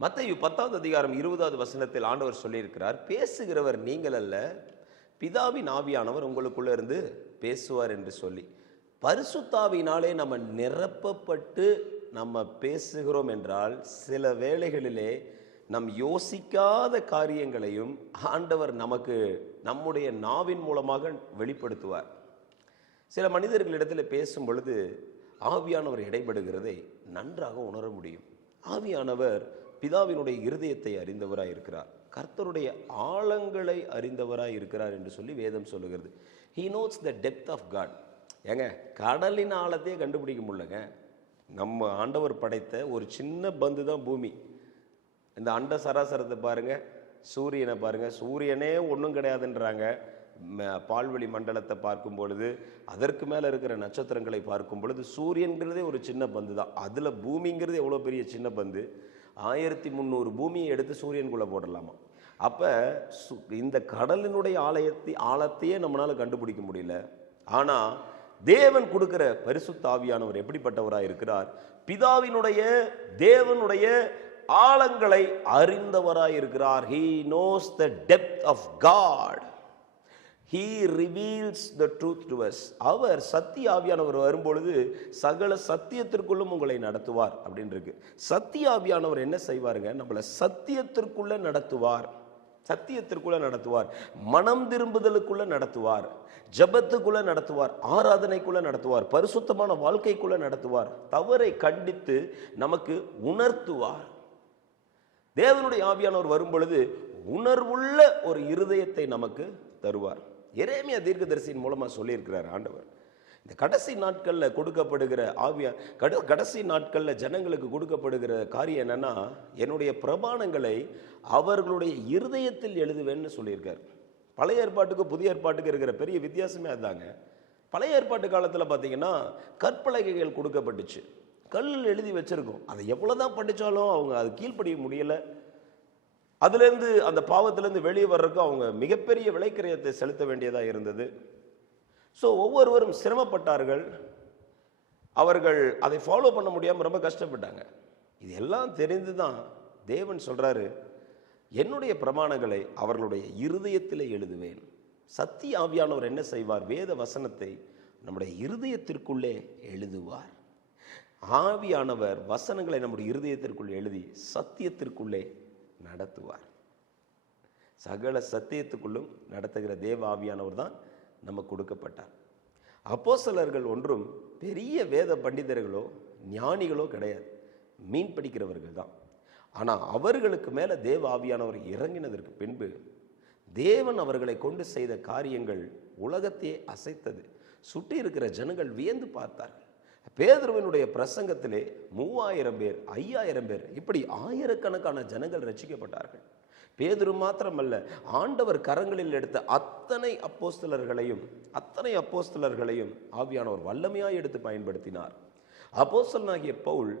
மத்தேயு 10வது அதிகாரம் 20வது வசனத்தில் ஆண்டவர் சொல்லியிருக்கிறார், பேசுகிறவர் நீங்கள் அல்ல, பிதாவின் ஆவியானவர் உங்களுக்குள்ள இருந்து பேசுவார் என்று சொல்லி. பரிசுத்தாவினாலே நம்ம நிரப்பப்பட்டு நம்ம பேசுகிறோம் என்றால், சில வேளைகளிலே நம் யோசிக்காத காரியங்களையும் ஆண்டவர் நமக்கு நம்முடைய நாவின் மூலமாக வெளிப்படுத்துவார். சில மனிதர்களிடத்தில் பேசும் பொழுது ஆவியானவர் இடைபடுகிறதை நன்றாக உணர முடியும். ஆவியானவர் பிதாவினுடைய இருதயத்தை அறிந்தவராய் இருக்கிறார், கர்த்தருடைய ஆழங்களை அறிந்தவராய் இருக்கிறார் என்று சொல்லி வேதம் சொல்லுகிறது. He knows the depth of God. ஏங்க, கடலின் ஆழத்தையே கண்டுபிடிக்க முடியலங்க. நம்ம ஆண்டவர் படைத்த ஒரு சின்ன பந்து தான் பூமி. இந்த அண்ட சராசரத்தை பாருங்க, சூரியனை பாருங்க, சூரியனே ஒன்றும் கிடையாதுன்றாங்க. பால்வெளி மண்டலத்தை பார்க்கும் பொழுது, அதற்கு மேலே இருக்கிற நட்சத்திரங்களை பார்க்கும் பொழுது, சூரியன்கிறதே ஒரு சின்ன பந்து தான். அதில் பூமிங்கிறது எவ்வளோ பெரிய சின்ன பந்து. 1300 பூமியை எடுத்து சூரியனுக்குள்ளே போடலாமா? அப்போ இந்த கடலினுடைய ஆழத்தையே நம்மளால் கண்டுபிடிக்க முடியல. ஆனால் தேவன் கொடுக்கிற பரிசுத்த ஆவியானவர் எப்படிப்பட்டவராக இருக்கிறார்? பிதாவினுடைய தேவனுடைய ஆழங்களை அறிந்தவராய் இருக்கிறார். He knows the depth of God. He reveals the truth to us. அவர் சத்திய ஆவியானவர் வரும்பொழுது சகல சத்தியத்திற்குள்ளும் உங்களை நடத்துவார் அப்படின்னு இருக்கு. சத்திய ஆவியானவர் என்ன செய்வாருங்க? நம்மளை சத்தியத்திற்குள்ள நடத்துவார். சத்தியத்திற்குள்ள நடத்துவார், மனம் திரும்புதலுக்குள்ள நடத்துவார், ஜபத்துக்குள்ள நடத்துவார், ஆராதனைக்குள்ள நடத்துவார், பரிசுத்தமான வாழ்க்கைக்குள்ள நடத்துவார், தவறை கண்டித்து நமக்கு உணர்த்துவார். தேவனுடைய ஆவியானவர் வரும் பொழுது உணர்வுள்ள ஒரு இருதயத்தை நமக்கு தருவார். எரேமியா தீர்க்கதரிசியின் மூலமா சொல்லியிருக்கிறார் ஆண்டவர். இந்த கடைசி நாட்களில் கொடுக்கப்படுகிற கடைசி நாட்களில் ஜனங்களுக்கு கொடுக்கப்படுகிற காரியம் என்னன்னா, என்னுடைய பிரமாணங்களை அவர்களுடைய இருதயத்தில் எழுதுவேன்னு சொல்லியிருக்கார். பழைய ஏற்பாட்டுக்கு புதிய ஏற்பாட்டுக்கு இருக்கிற பெரிய வித்தியாசமே அதுதாங்க. பழைய ஏற்பாட்டு காலத்தில் பார்த்தீங்கன்னா கற்பலகைகள் கொடுக்கப்பட்டுச்சு, கல்லில் எழுதி வச்சிருக்கோம். அதை எவ்வளோதான் படித்தாலும் அவங்க அது கீழ்ப்படிய முடியலை. அதுலேருந்து அந்த பாவத்திலேருந்து வெளியே வர்றதுக்கு அவங்க மிகப்பெரிய விலைக்கிரயத்தை செலுத்த வேண்டியதாக இருந்தது. ஸோ ஒவ்வொருவரும் சிரமப்பட்டார்கள், அவர்கள் அதை ஃபாலோ பண்ண முடியாமல் ரொம்ப கஷ்டப்பட்டாங்க. இது எல்லாம் தெரிந்து தான் தேவன் சொல்கிறாரு, என்னுடைய பிரமாணங்களை அவர்களுடைய இருதயத்தில் எழுதுவேன். சத்திய ஆவியானவர் என்ன செய்வார்? வேத வசனத்தை நம்முடைய இருதயத்திற்குள்ளே எழுதுவார். ஆவியானவர் வசனங்களை நம்முடைய இருதயத்திற்குள்ளே எழுதி சத்தியத்திற்குள்ளே நடத்துவார். சகல சத்தியத்துக்குள்ளும் நடத்துகிற தேவ ஆவியானவர் தான் நமக்கு கொடுக்கப்பட்டார். அப்போஸ்தலர்கள் ஒன்றும் பெரிய வேத பண்டிதர்களோ ஞானிகளோ கிடையாது, மீன் பிடிக்கிறவர்கள் தான். ஆனால் அவர்களுக்கு மேலே தேவ ஆவியானவர் இறங்கினதற்கு பின்பு தேவன் அவர்களை கொண்டு செய்த காரியங்கள் உலகத்தையே அசைத்தது. சுற்றி இருக்கிற ஜனங்கள் வியந்து பார்த்தார்கள். பேதுருவினுடைய பிரசங்கத்திலே 3000 பேர், 5000 பேர், இப்படி ஆயிரக்கணக்கான ஜனங்கள் ரட்சிக்கப்பட்டார்கள். பேதுரு மாத்திரமல்ல, ஆண்டவர் கரங்களில் எடுத்த அத்தனை அப்போஸ்தலர்களையும் ஆவியானவர் வல்லமையாய் எடுத்து பயன்படுத்தினார். அப்போஸ்தலனாகிய பவுல்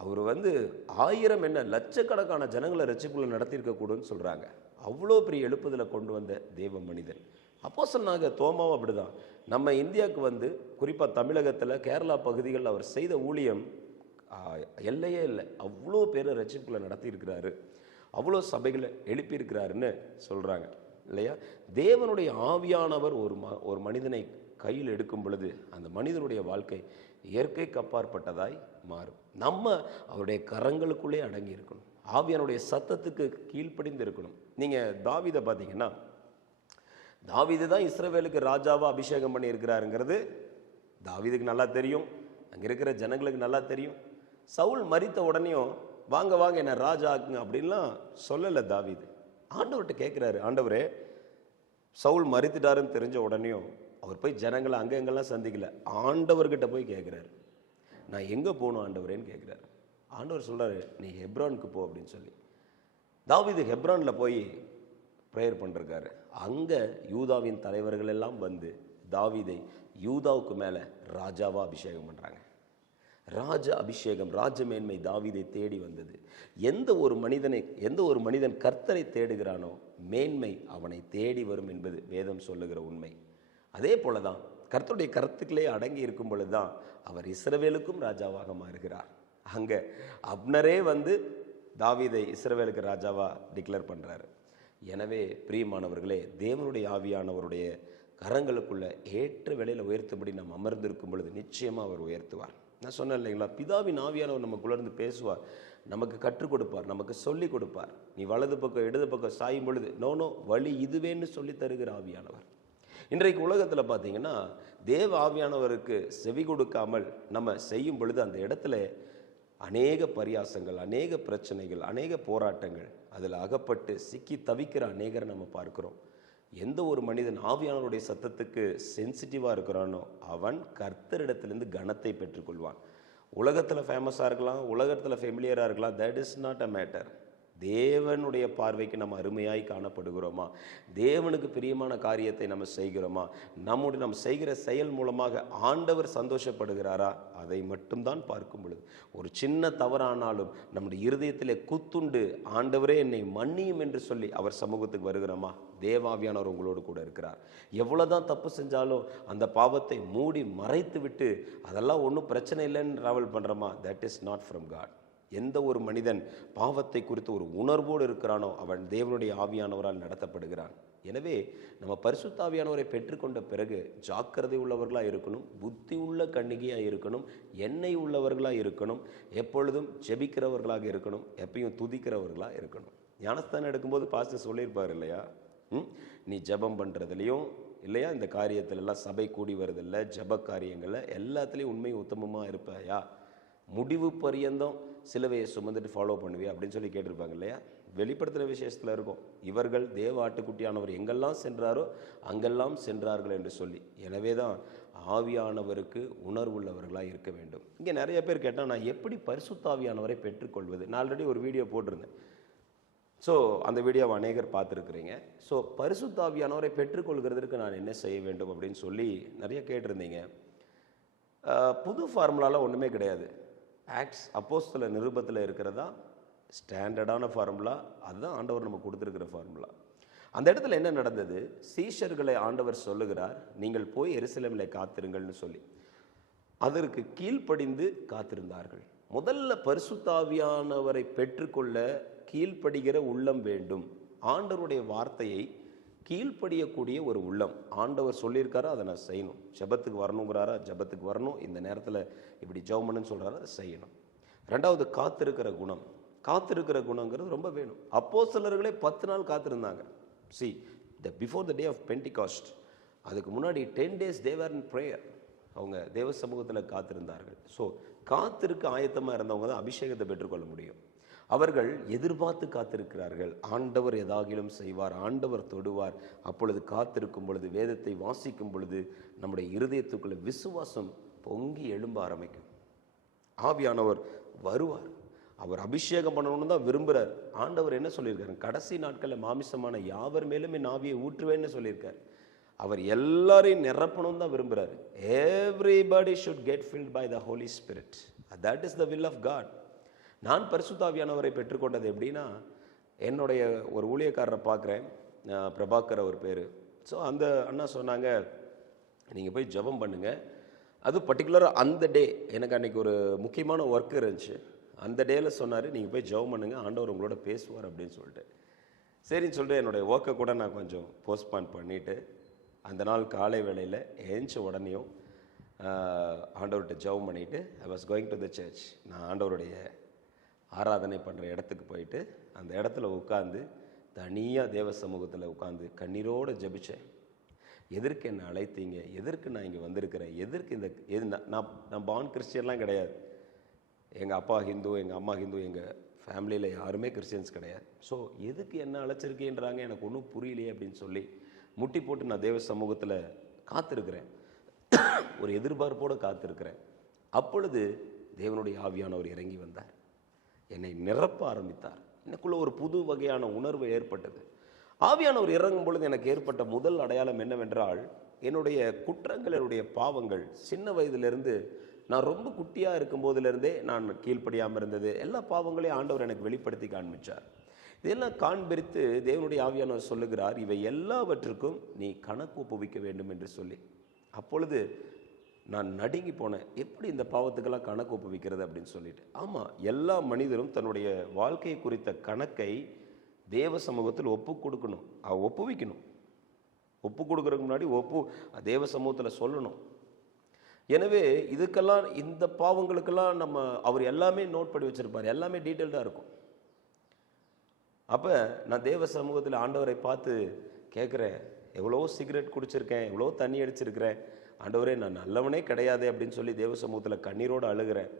அவர் 1000 என்ன லட்சக்கணக்கான ஜனங்களை ரட்சிப்புள்ள நடத்தியிருக்க கூடுன்னு சொல்றாங்க. அவ்வளோ பெரிய எழுப்புதலை கொண்டு வந்த தேவ மனிதன். அப்போஸ்தலனாகிய தோமாவும் அப்படிதான். நம்ம இந்தியாவுக்கு குறிப்பாக தமிழகத்தில் கேரளா பகுதிகளில் அவர் செய்த ஊழியம் எல்லையே இல்லை. அவ்வளோ பேர் ரட்சிப்புள்ள நடத்தியிருக்கிறாரு, அவ்வளோ சபைகளை எழுப்பியிருக்கிறாருன்னு சொல்கிறாங்க இல்லையா? தேவனுடைய ஆவியானவர் ஒரு மனிதனை கையில் எடுக்கும் பொழுது அந்த மனிதனுடைய வாழ்க்கை இயற்கைக்கு அப்பாற்பட்டதாய் மாறும். நம்ம அவருடைய கரங்களுக்குள்ளே அடங்கி இருக்கணும், ஆவியானுடைய சத்தத்துக்கு கீழ்ப்படிந்து இருக்கணும். நீங்கள் தாவீதை பார்த்தீங்கன்னா, தாவீது தான் இஸ்ரவேலுக்கு ராஜாவாக அபிஷேகம் பண்ணி இருக்கிறாருங்கிறது தாவீதுக்கு நல்லா தெரியும், அங்கே இருக்கிற ஜனங்களுக்கு நல்லா தெரியும். சவுல் மரித்த உடனேயும் வாங்க வாங்க என்ன ராஜா ஆக்குங்க அப்படின்லாம் சொல்லலை தாவீது. ஆண்டவர்கிட்ட கேட்குறாரு, ஆண்டவரே சவுல் மரித்துட்டாருன்னு தெரிஞ்ச உடனேயும் அவர் போய் ஜனங்களை அங்கே எங்கெல்லாம் சந்திக்கல, ஆண்டவர்கிட்ட போய் கேட்குறாரு, நான் எங்கே போகணும் ஆண்டவரேன்னு கேட்குறாரு. ஆண்டவர் சொல்கிறாரு, நீ ஹெப்ரானுக்கு போ அப்படின்னு சொல்லி. தாவீது ஹெப்ரானில் போய் ப்ரேயர் பண்ணிருக்காரு. அங்கே யூதாவின் தலைவர்கள் எல்லாம் தாவீதை யூதாவுக்கு மேலே ராஜாவாக அபிஷேகம் பண்ணுறாங்க. ராஜ அபிஷேகம், ராஜமேன்மை தாவீதை தேடி வந்தது. எந்த ஒரு மனிதன் கர்த்தரை தேடுகிறானோ மேன்மை அவனை தேடி வரும் என்பது வேதம் சொல்லுகிற உண்மை. அதே போல தான் கர்த்தருடைய கருத்துக்களே அடங்கி இருக்கும் பொழுது தான் அவர் இஸ்ரவேலுக்கும் ராஜாவாக மாறுகிறார். அங்கே அப்னரே தாவீதை இஸ்ரவேலுக்கு ராஜாவா டிக்ளேர் பண்றாரு. எனவே பிரியமானவர்களே, தேவனுடைய ஆவியானவருடைய கரங்களுக்குள்ள ஏற்ற வேளையில் உயர்த்தும்படி நாம் அமர்ந்திருக்கும் பொழுது நிச்சயமா அவர் உயர்த்துவார். நான் சொன்னேன் இல்லைங்களா, பிதாவின் ஆவியானவர் நமக்குள்ள இருந்து பேசுவார், நமக்கு கற்றுக் கொடுப்பார், நமக்கு சொல்லி கொடுப்பார். நீ வலது பக்கம் இடது பக்கம் சாயும் பொழுது நோ வழி இதுவேன்னு சொல்லி தருகிற ஆவியானவர். இன்றைக்கு உலகத்தில் பார்த்தீங்கன்னா, தேவ ஆவியானவருக்கு செவி கொடுக்காமல் நம்ம செய்யும் பொழுது அந்த இடத்துல அநேக பரியாசங்கள், அநேக பிரச்சனைகள், அநேக போராட்டங்கள், அதில் அகப்பட்டு சிக்கி தவிக்கிற அநேகரை நம்ம பார்க்கிறோம். எந்த ஒரு மனிதன் ஆவியானவருடைய சத்தத்துக்கு சென்சிட்டிவாக இருக்கிறானோ அவன் கர்த்தரிடத்திலிருந்து கனத்தை பெற்றுக்கொள்வான். உலகத்தில் ஃபேமஸாக இருக்கலாம், உலகத்தில் ஃபெமிலியராக இருக்கலாம், that is not a matter. தேவனுடைய பார்வைக்கு நம்ம அருமையாய் காணப்படுகிறோமா? தேவனுக்கு பிரியமான காரியத்தை நம்ம செய்கிறோமா? நம்ம செய்கிற செயல் மூலமாக ஆண்டவர் சந்தோஷப்படுகிறாரா? அதை மட்டும்தான் பார்க்கும் பொழுது ஒரு சின்ன தவறானாலும் நம்முடைய இருதயத்திலே குத்துண்டு ஆண்டவரே என்னை மன்னியும் என்று சொல்லி அவர் சமூகத்துக்கு வருகிறோமா? தேவாவியானவர் உங்களோடு கூட இருக்கிறார். எவ்வளோதான் தப்பு செஞ்சாலும் அந்த பாவத்தை மூடி மறைத்து விட்டு அதெல்லாம் ஒன்றும் பிரச்சனை இல்லைன்னு ட்ராவல் பண்ணுறோமா? That is not from God. எந்த ஒரு மனிதன் பாவத்தை குறித்து ஒரு உணர்வோடு இருக்கிறானோ அவன் தேவனுடைய ஆவியானவரால் நடத்தப்படுகிறான். எனவே நம்ம பரிசுத்த ஆவியானவரை பெற்றுக்கொண்ட பிறகு ஜாக்கிரதை உள்ளவர்களாக இருக்கணும், புத்தி உள்ள கன்னிகையாக இருக்கணும், எண்ணெய் உள்ளவர்களாக இருக்கணும், எப்பொழுதும் ஜெபிக்கிறவர்களாக இருக்கணும், எப்பயும் துதிக்கிறவர்களாக இருக்கணும். ஞானஸ்தானம் எடுக்கும்போது பாஸ்டர் சொல்லியிருப்பார் இல்லையா, நீ ஜெபம் பண்ணுறதுலையும் இல்லையா, இந்த காரியத்திலெல்லாம் சபை கூடி வருதில்லை, ஜெப காரியங்களில் எல்லாத்துலேயும் உண்மை உத்தமமாக இருப்பாயா, முடிவு பரியந்தம் சிலுவையை சுமந்துட்டு ஃபாலோ பண்ணுவியா அப்படின்னு சொல்லி கேட்டிருப்பாங்க இல்லையா. வெளிப்படுத்துகிற விசேஷத்தில் இருக்கும், இவர்கள் தேவ ஆட்டுக்குட்டியானவர் எங்கெல்லாம் சென்றாரோ அங்கெல்லாம் சென்றார்கள் என்று சொல்லி. எனவே தான் ஆவியானவருக்கு உணர்வுள்ளவர்களாக இருக்க வேண்டும். இங்கே நிறைய பேர் கேட்டால், நான் எப்படி பரிசுத்த ஆவியானவரை பெற்றுக்கொள்வது? நான் ஆல்ரெடி ஒரு வீடியோ போட்டிருந்தேன். ஸோ அந்த வீடியோவை அநேகர் பார்த்துருக்குறீங்க. ஸோ பரிசுத்த ஆவியானவரை பெற்றுக்கொள்கிறதுக்கு நான் என்ன செய்ய வேண்டும் அப்படின்னு சொல்லி நிறைய கேட்டிருந்தீங்க. புது ஃபார்முலாலாம் ஒன்றுமே கிடையாது. ஆக்ட்ஸ் அப்போஸ்தலர் நிருபத்தில் இருக்கிறதா ஸ்டாண்டர்டான ஃபார்முலா, அதுதான் ஆண்டவர் நம்ம கொடுத்துருக்கிற ஃபார்முலா. அந்த இடத்துல என்ன நடந்தது? சீஷர்களை ஆண்டவர் சொல்லுகிறார், நீங்கள் போய் எருசலேமில் காத்திருங்கள்னு சொல்லி. அதற்கு கீழ்ப்படிந்து காத்திருந்தார்கள். முதல்ல பரிசுத்த ஆவியானவரை பெற்றுக்கொள்ள கீழ்ப்படுகிற உள்ளம் வேண்டும். ஆண்டவருடைய வார்த்தையை கீழ்ப்படியக்கூடிய ஒரு உள்ளம். ஆண்டவர் சொல்லியிருக்காரா, அதை நான் செய்யணும். ஜெபத்துக்கு வரணுங்கிறாரா, ஜெபத்துக்கு வரணும். இந்த நேரத்தில் இப்படி ஜெபம் பண்ணுன்னு சொல்கிறாரா, அதை செய்யணும். ரெண்டாவது காத்திருக்கிற குணம். காத்திருக்கிற குணங்கிறது ரொம்ப வேணும். அப்போஸ்தலர்களே 10 நாள் காத்திருந்தாங்க. Before the day of Pentecost, அதுக்கு முன்னாடி 10 days they were in prayer. அவங்க தேவ சமூகத்தில் காத்திருந்தார்கள். ஸோ காத்திருக்க ஆயத்தமாக இருந்தவங்க தான் அபிஷேகத்தை பெற்றுக்கொள்ள முடியும். அவர்கள் எதிர்பார்த்து காத்திருக்கிறார்கள். ஆண்டவர் எதாகிலும் செய்வார், ஆண்டவர் தொடுவார். அப்பொழுது காத்திருக்கும் பொழுது, வேதத்தை வாசிக்கும் பொழுது நம்முடைய இருதயத்துக்குள்ள விசுவாசம் பொங்கி எழும்ப ஆரம்பிக்கும். ஆவியானவர் வருவார், அவர் அபிஷேகம் பண்ணணும்னு தான் விரும்புகிறார். ஆண்டவர் என்ன சொல்லியிருக்காரு? கடைசி நாட்களில் மாமிசமான யாவர் மேலும் என் ஆவியை ஊற்றுவேன்னு சொல்லியிருக்கார். அவர் எல்லாரையும் நிரப்பணும் தான் விரும்புகிறார். Everybody should get filled by the Holy Spirit. That is the will of God. நான் பரிசுத்த ஆவியானவரை பெற்றுக்கொண்டது எப்படின்னா, என்னுடைய ஒரு ஊழியக்காரரை பார்க்குறேன், பிரபாகர் அவர் பேர். ஸோ அந்த அண்ணா சொன்னாங்க, நீங்கள் போய் ஜெபம் பண்ணுங்கள். அது பர்டிகுலராக அந்த டே எனக்கு அன்றைக்கி ஒரு முக்கியமான ஒர்க் இருந்துச்சு. அந்த டேயில் சொன்னார், நீங்கள் போய் ஜெபம் பண்ணுங்கள், ஆண்டவர் உங்களோட பேசுவார் அப்படின்னு சொல்லிட்டு. சரின்னு சொல்லிட்டு என்னுடைய ஒர்க்கை கூட நான் கொஞ்சம் போஸ்ட்பான் பண்ணிவிட்டு அந்த நாள் காலை வேளையில் ஏஞ்ச உடனேயும் ஆண்டவர்கிட்ட ஜெபம் பண்ணிவிட்டு I was going to the church. நான் ஆண்டவருடைய ஆராதனை பண்ணுற இடத்துக்கு போயிட்டு அந்த இடத்துல உட்காந்து தனியாக தேவ சமூகத்தில் உட்காந்து கண்ணீரோடு ஜெபிச்சேன். எதற்கு என்னை அழைத்தீங்க? எதற்கு நான் இங்கே வந்திருக்கிறேன்? எதற்கு நான் பான் கிறிஸ்டியன்லாம் கிடையாது. எங்கள் அப்பா ஹிந்து, எங்கள் அம்மா ஹிந்து, எங்கள் ஃபேமிலியில் யாருமே கிறிஸ்டியன்ஸ் கிடையாது. ஸோ எதுக்கு என்ன அழைச்சிருக்கேன்றாங்க, எனக்கு ஒன்றும் புரியலையே அப்படின்னு சொல்லி முட்டி போட்டு நான் தேவ சமூகத்தில் காத்திருக்கிறேன். ஒரு எதிர்பார்ப்போடு காத்திருக்கிறேன். அப்பொழுது தேவனுடைய ஆவியானவர் இறங்கி வந்தார், என்னை நிரப்ப ஆரம்பித்தார். எனக்குள்ள ஒரு புது வகையான உணர்வு ஏற்பட்டது. ஆவியானவர் இறங்கும் பொழுது எனக்கு ஏற்பட்ட முதல் அடையாளம் என்னவென்றால், என்னுடைய குற்றங்கள், என்னுடைய பாவங்கள், சின்ன வயதிலிருந்து நான் ரொம்ப குட்டியாக இருக்கும் போதிலிருந்தே நான் கீழ்ப்படியாமல் இருந்தது, எல்லா பாவங்களையும் ஆண்டவர் எனக்கு வெளிப்படுத்தி காண்பிச்சார். இதெல்லாம் காண்பித்து தேவனுடைய ஆவியானவர் சொல்லுகிறார், இவை எல்லாவற்றுக்கும் நீ கணக்கு ஒப்புவிக்க வேண்டும் என்று சொல்லி. அப்பொழுது நான் நடுங்கி போனேன். எப்படி இந்த பாவத்துக்கெல்லாம் கணக்கு ஒப்புவிக்கிறது அப்படின்னு சொல்லிட்டு. ஆமாம், எல்லா மனிதரும் தன்னுடைய வாழ்க்கை குறித்த கணக்கை தேவ சமூகத்தில் ஒப்பு கொடுக்கணும், ஒப்புவிக்கணும். ஒப்பு கொடுக்கறதுக்கு முன்னாடி தேவ சமூகத்தில் சொல்லணும். எனவே இதுக்கெல்லாம், இந்த பாவங்களுக்கெல்லாம் அவர் எல்லாமே நோட் பண்ணி வச்சிருப்பார், எல்லாமே டீட்டெயில்டாக இருக்கும். அப்போ நான் தேவ சமூகத்தில் ஆண்டவரை பார்த்து கேட்குறேன், எவ்வளோ சிகரெட் குடிச்சிருக்கேன், எவ்வளோ தண்ணி அடிச்சிருக்கிறேன், ஆண்டவரே நான் நல்லவனே கிடையாது அப்படின்னு சொல்லி தேவ சமூகத்தில் கண்ணீரோடு அழுகிறேன்.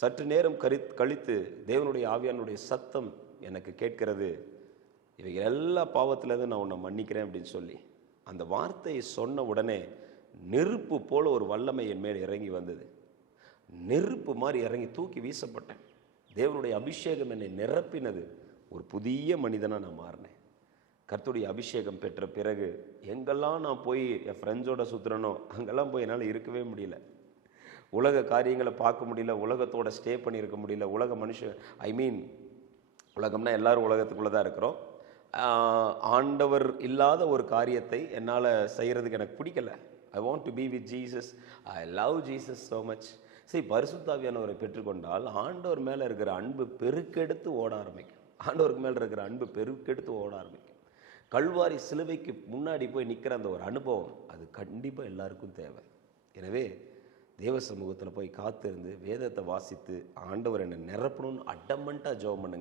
சற்று நேரம் கழித்து தேவனுடைய ஆவியானுடைய சத்தம் எனக்கு கேட்கிறது, இவை எல்லா பாவத்திலேருந்து நான் உன்னை மன்னிக்கிறேன் அப்படின்னு சொல்லி அந்த வார்த்தையை சொன்ன உடனே நெருப்பு போல ஒரு வல்லமை என் மேல் இறங்கி வந்தது. நெருப்பு மாதிரி இறங்கி தூக்கி வீசப்பட்டேன். தேவனுடைய அபிஷேகம் என்னை நிரப்பினது. ஒரு புதிய மனிதனாக நான் மாறினேன். கர்த்தருடைய அபிஷேகம் பெற்ற பிறகு எங்கெல்லாம் நான் போய் என் ஃப்ரெண்ட்ஸோட சுற்றுறனோ அங்கெல்லாம் போய் என்னால் இருக்கவே முடியல. உலக காரியங்களை பார்க்க முடியல, உலகத்தோட ஸ்டே பண்ணியிருக்க முடியல. உலகம்னா எல்லாரும் உலகத்துக்குள்ளே தான் இருக்கிறோம். ஆண்டவர் இல்லாத ஒரு காரியத்தை என்னால் செய்கிறதுக்கு எனக்கு பிடிக்கல. I want to be with Jesus. I love Jesus so much. சரி, பரிசுத்தாவியானவரை பெற்றுக்கொண்டால் ஆண்டவர் மேலே இருக்கிற அன்பு பெருக்கெடுத்து ஓட ஆரம்பிக்கும். ஆண்டவருக்கு மேலே இருக்கிற அன்பு பெருக்கெடுத்து ஓட ஆரம்பிக்கும். கல்வாரி சிலுவைக்கு முன்னாடி போய் நிற்கிற அந்த ஒரு அனுபவம் அது கண்டிப்பாக எல்லாருக்கும் தேவை. எனவே தேவ சமூகத்தில் போய் காத்திருந்து வேதத்தை வாசித்து ஆண்டவர் என்னை நிரப்பணும்னு அடமண்ட்டாக ஜெபம் பண்ணுங்க.